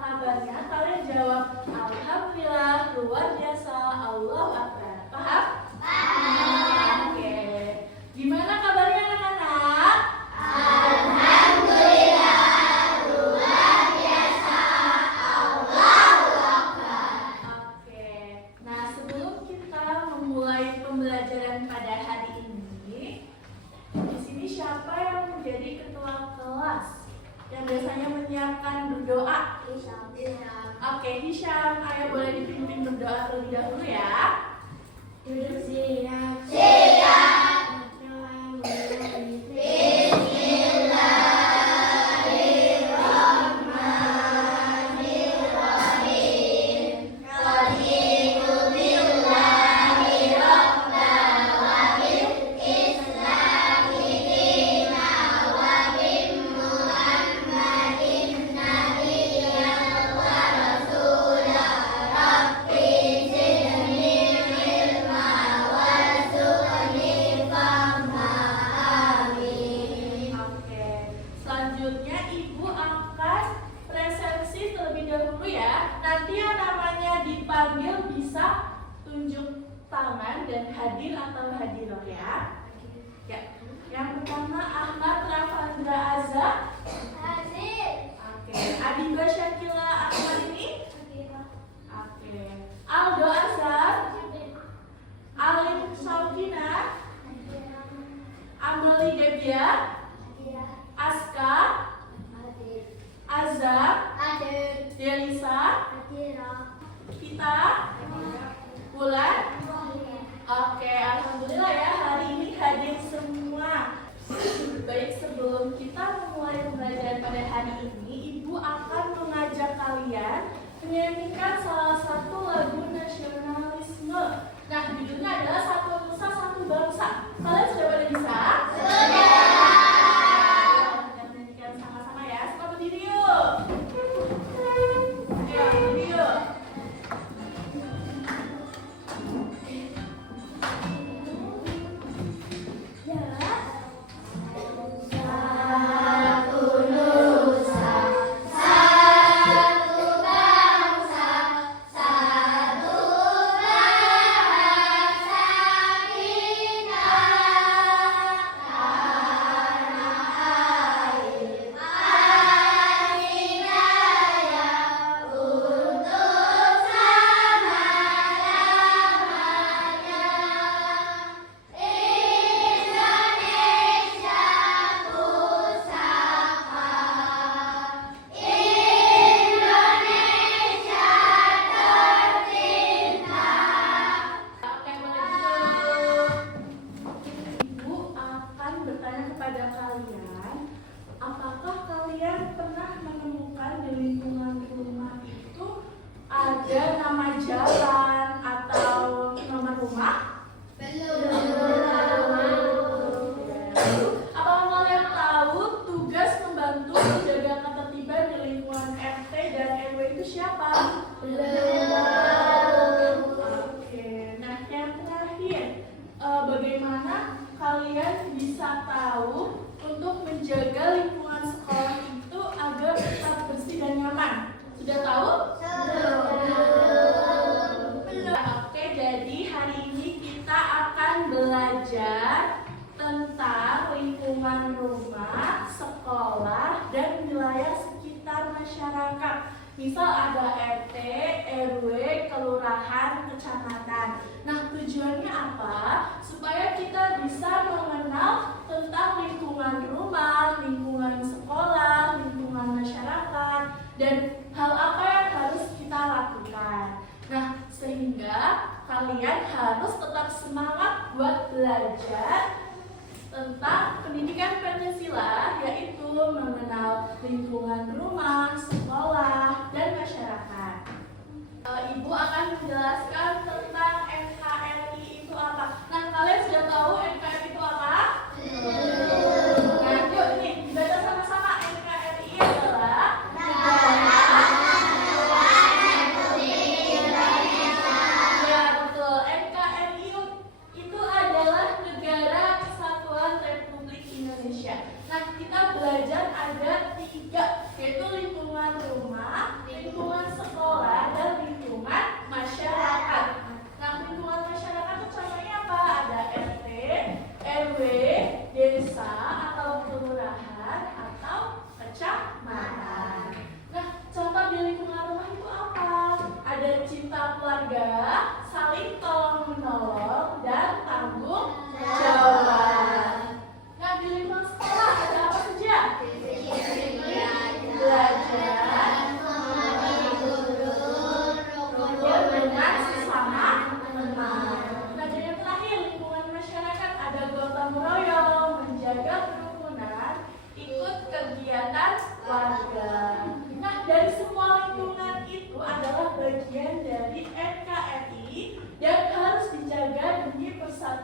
kabarnya? Kalian jawab, alhamdulillah, luar biasa, Allahu Akbar. Paham? Paham. Oke. Gimana kabarnya anak-anak? Alhamdulillah, luar biasa, Allahu Akbar. Oke. Nah, sebelum kita memulai pembelajaran pada hari ini, di sini siapa yang menjadi ketua kelas yang biasanya menyiapkan berdoa? Hisham. Oke, Hisham, ayah boleh dipimpin berdoa terlebih dahulu ya. Duduk siap. Oke, selanjutnya Ibu akan presentasi terlebih dahulu ya. Nanti yang namanya dipanggil bisa tunjuk tangan dan hadir atau hadiroh ya. Ya, yang pertama Ahmad Rafandra Azza. Oke, Adinda Syakila Ahmad ini. Oke, Aldo Azhar, Alim Saudina, Ameli Debia, Aska, Azhar, Delisa, kita, Bulan. Oke, alhamdulillah ya hari ini hadir semua. Baik, sebelum kita memulai pembelajaran pada hari ini, Ibu akan mengajak kalian menyanyikan salah satu lagu nasionalisme. Nah, judulnya adalah Satu Nusa Satu Bangsa. Kalian sudah pada bisa? Sudah. Kita menyanyikan sama-sama ya. Semua berdiri yuk. Ayo, berdiri yuk. Oke, boleh duduk. Ibu akan bertanya kepada kalian, apakah kalian pernah menemukan di lingkungan rumah itu ada nama jalan atau nomor rumah? Apakah kalian tahu tugas membantu menjaga ketertiban di lingkungan RT dan RW itu siapa? Oke, nah yang terakhir, bagaimana kalian bisa tahu untuk menjaga lingkungan sekolah itu agar tetap bersih dan nyaman? Sudah tahu? Belum. Oke, jadi hari ini kita akan belajar tentang lingkungan rumah, sekolah, dan wilayah sekitar masyarakat. Misal ada RT, RW, kelurahan, kecamatan. Nah, tujuannya apa? Supaya kita bisa mengenal tentang lingkungan rumah, lingkungan sekolah, lingkungan masyarakat, dan hal apa yang harus kita lakukan. Nah, sehingga kalian harus tetap semangat buat belajar tentang pendidikan Pancasila, yaitu mengenal lingkungan rumah, sekolah, dan masyarakat. Ibu akan menjelaskan tentang NKRI itu apa. Nah, kalian sudah tahu NKRI itu apa? Nah, yuk ini dibaca sama-sama. NKRI adalah negara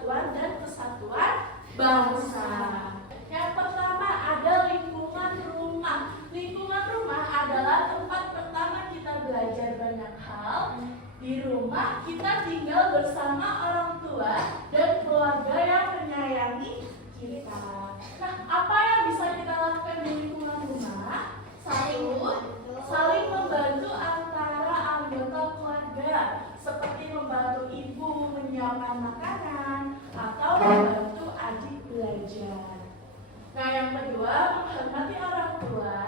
persatuan dan kesatuan bangsa. Yang pertama ada lingkungan rumah. Lingkungan rumah adalah tempat pertama kita belajar banyak hal. Di rumah kita tinggal bersama orang tua dan keluarga yang menyayangi kita. Nah, apa yang bisa kita lakukan di lingkungan rumah? Saling membantu antara anggota keluarga, seperti membantu ibu menyiapkan makanan atau membantu adik belajar. Nah, yang kedua, menghormati orang tua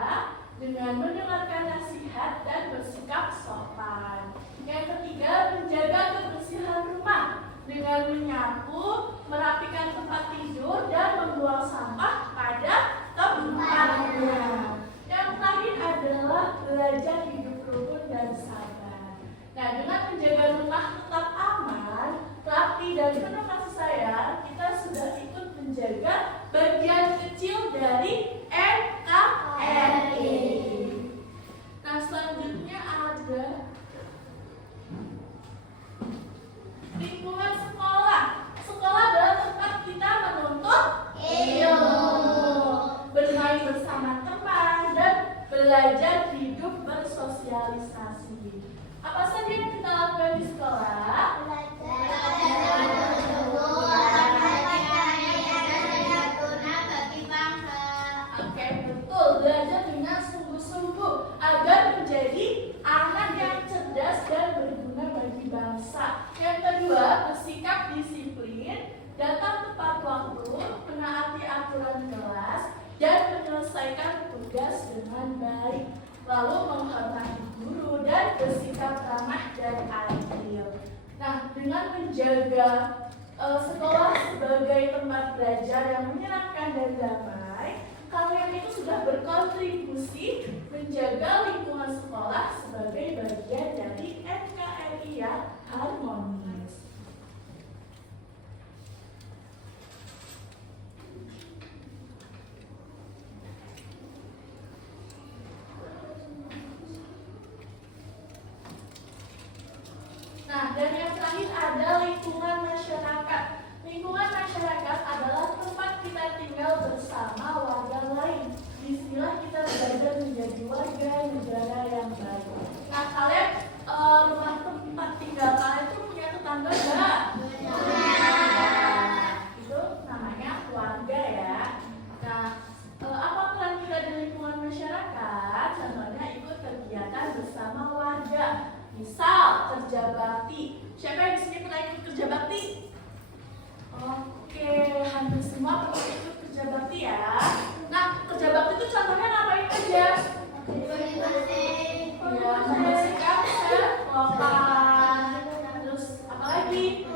dengan mendengarkan nasihat dan bersikap sopan. Yang ketiga, menjaga kebersihan rumah dengan menyapu, merapikan tempat tidur, dan membuang sampah pada tempatnya. Yang terakhir adalah belajar hidup rukun dan sabar. Nah, dengan menjaga rumah tetap aman, rapi, dan penuh kasih sayang, kita sudah ikut menjaga bagian kecil dari NKRI. Nah, selanjutnya ada lingkungan sekolah. Sekolah adalah tempat kita menuntut ilmu, bermain bersama teman, dan belajar hidup bersosialisasi. Apa saja yang kita lakukan di sekolah? Oke, betul. Belajar dengan sungguh-sungguh agar menjadi anak yang cerdas dan berguna bagi bangsa. Yang kedua, bersikap disiplin, datang tepat waktu, menaati aturan kelas, dan menyelesaikan tugas dengan baik. Lalu menghormati guru dan bersikap ramah dan adil. Nah, dengan menjaga sekolah sebagai tempat belajar yang menyenangkan dan damai, kalian itu sudah berkontribusi menjaga lingkungan sekolah sebagai bagian dari NKRI yang harmonis. Nah, dan yang terakhir ada lingkungan masyarakat. Lingkungan masyarakat adalah tempat kita tinggal bersama warga lain. Disinilah kita belajar menjadi warga negara yang baik. Nah, kalian rumah tempat tinggal kalian itu punya tetangga enggak? Itu namanya keluarga ya. Nah, apa peran kita di lingkungan masyarakat? Contohnya ikut kegiatan bersama warga. Misal kerja bakti. Siapa yang di sini pernah ikut kerja bakti? Oke, hampir semua pernah ikut kerja bakti ya. Nah, kerja bakti itu contohnya ngapain aja? Ya, membersihkan selokan. Terus apa lagi?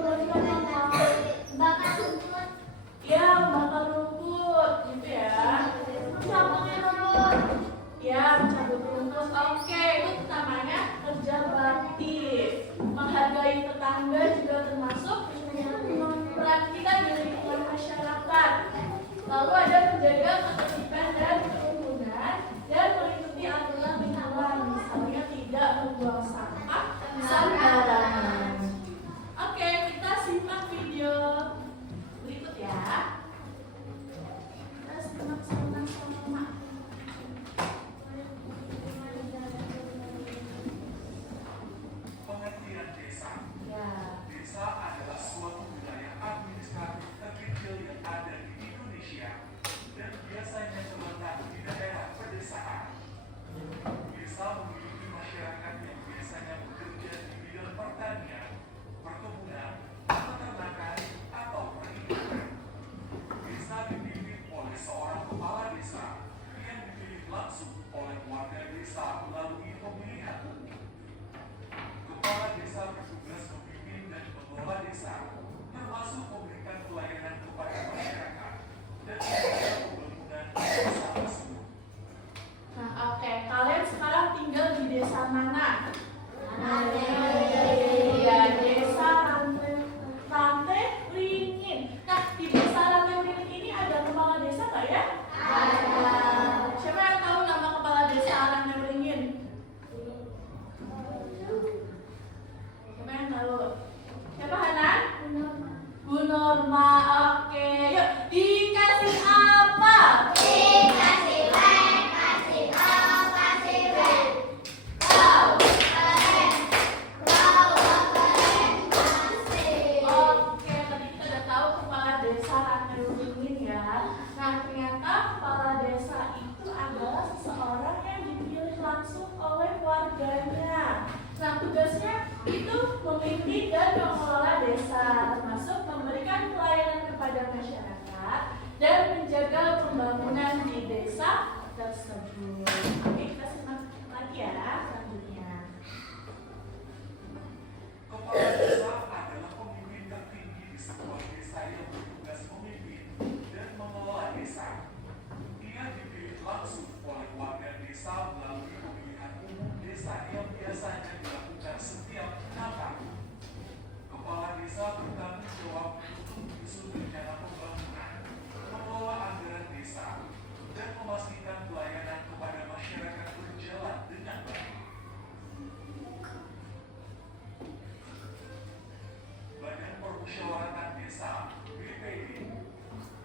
Bakar rumput. Ya, bakar rumput gitu ya. Mencabutin rumput. Ya, mencabut rumput. Oke, itu namanya kerja bakti. Menghargai tetangga juga termasuk peran kita di lingkungan masyarakat. Lalu ada menjaga ketertiban dan kerukunan dan mengikuti aturan lingkungan, misalnya tidak membuang sampah sembarangan. Oke, kita simak video berikut ya. Kita simak sama-sama. Pengertian desa. Ya. Desa adalah suatu wilayah administratif terkecil yang ada di Indonesia dan biasanya terletak di daerah pedesaan. Desa memiliki masyarakat yang biasanya bekerja di bidang pertanian, perkebunan, peternakan, atau perikanan. Desa dipimpin oleh seorang kepala desa yang dipilih langsung oleh warga desa melalui pemilihan. Kepala desa bertugas memimpin dan mengelola desa, termasuk memberikan pelayanan kepada masyarakat dan menjaga pembangunan desa tersebut. Nah, oke. Kalian sekarang tinggal di desa mana? Ya, desa Rantai Ringin. Nah, di desa Rantai Ringin ini ada kepala desa nggak ya? Ada. Siapa yang tahu nama kepala desa Rantai Ringin? Siapa yang tahu? Siapa, Hanan? Bu Norma. memimpin dan mengelola desa, termasuk memberikan pelayanan kepada masyarakat dan menjaga pembangunan di desa tersebut. Oke, kita simak lagi ya selanjutnya. Kepala desa adalah pemimpin tertinggi di sebuah desa yang bertugas memimpin dan mengelola desa. Ia dipilih langsung oleh warga desa melalui pemilihan umum desa yang biasanya dilakukan setiap tahun. Kepala desa bertanggung jawab untuk menyusun rencana pembangunan, mengelola anggaran desa, dan memastikan pelayanan kepada masyarakat berjalan dengan baik. Badan Permusyawaratan Desa (BPD).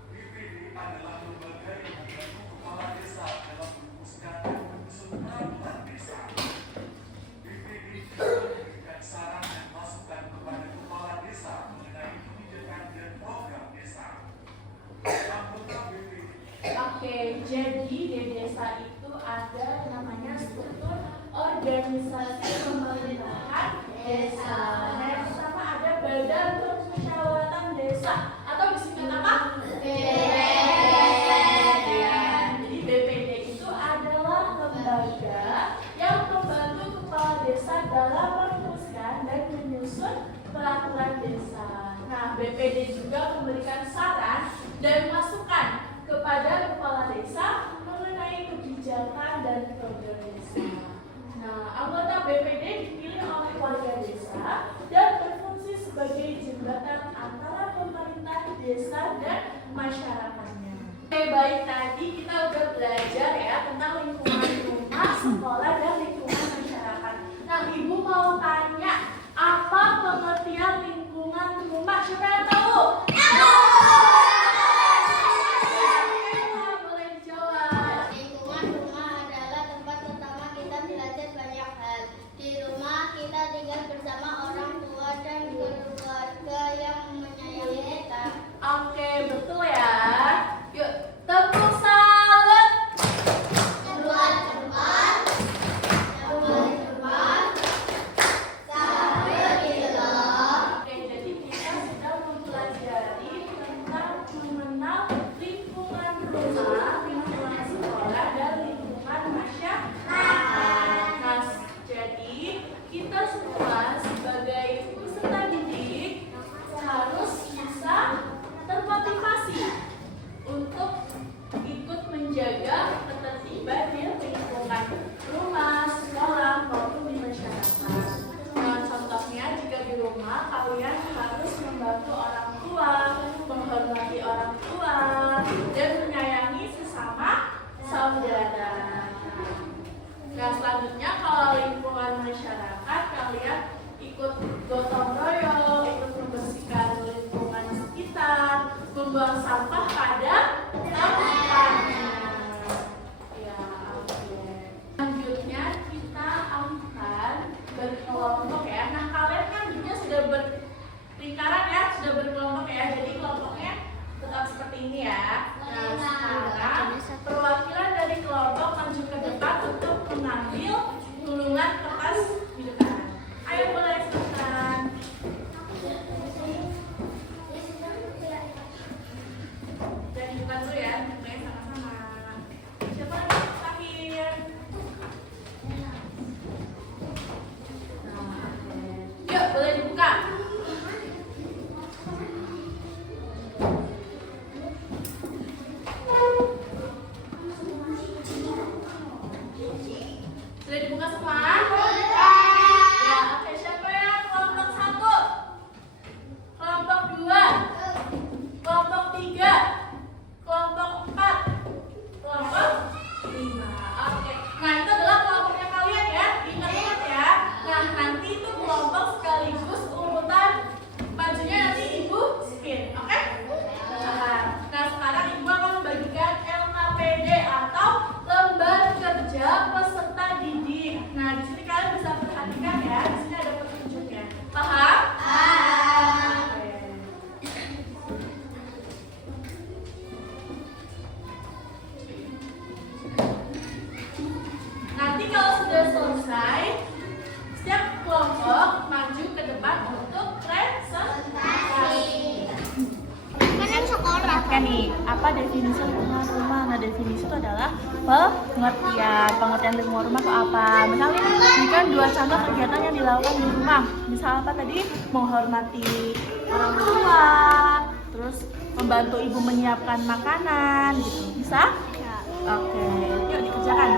BPD adalah lembaga yang membantu kepala desa dalam merumuskan dan menyusun peraturan desa. BPD juga memberikan saran dan masukan kepada kepala desa mengenai kebijakan dan program desa. Anggota BPD. Oke, jadi di desa itu ada namanya struktur organisasi pemerintahan desa. Nah, yang pertama ada Badan Permusyawaratan Desa atau disingkat apa? BPD. Jadi BPD itu adalah lembaga yang membantu kepala desa dalam merumuskan dan menyusun peraturan desa. Nah, BPD juga memberikan saran dan masukan kepada kepala desa mengenai kebijakan dan program desa. Nah, anggota BPD dipilih oleh warga desa dan berfungsi sebagai jembatan antara pemerintah desa dan masyarakatnya. Oke, baik, tadi kita udah belajar ya tentang lingkungan rumah, sekolah, dan lingkungan masyarakat. Nah, Ibu mau tanya, apa pengertian lingkungan rumah? Siapa yang tahu? Boleh dijawab. Lingkungan rumah adalah tempat pertama kita belajar banyak hal. Di rumah kita tinggal bersama orang tua dan keluarga yang menyayangi kita. Oke, betul ya. Yuk, tepuk salut. Keluar cepat, keluar cepat, sambil dilok. Oke, jadi kita sudah mempelajari tentang mengenal lingkungan rumah, lingkungan sekolah, dan lingkungan masyarakat. Nah, jadi kita semua sebagai peserta didik harus bisa termotivasi untuk ikut menjaga ketertiban di lingkungan rumah, sekolah, maupun di masyarakat. Nah, contohnya jika di rumah kalian harus membantu orang tua, menghormati orang tua, dan menyayangi sesama saudara. Nah, selanjutnya kalau lingkungan masyarakat, kalian definisi lingkungan rumah. Nah, definisi itu adalah pengertian. Pengertian lingkungan rumah itu apa? Misalnya ini kan dua contoh kegiatan yang dilakukan di rumah. Misal apa tadi? Menghormati orang tua, terus membantu ibu menyiapkan makanan gitu. Bisa? Oke, yuk dikerjakan.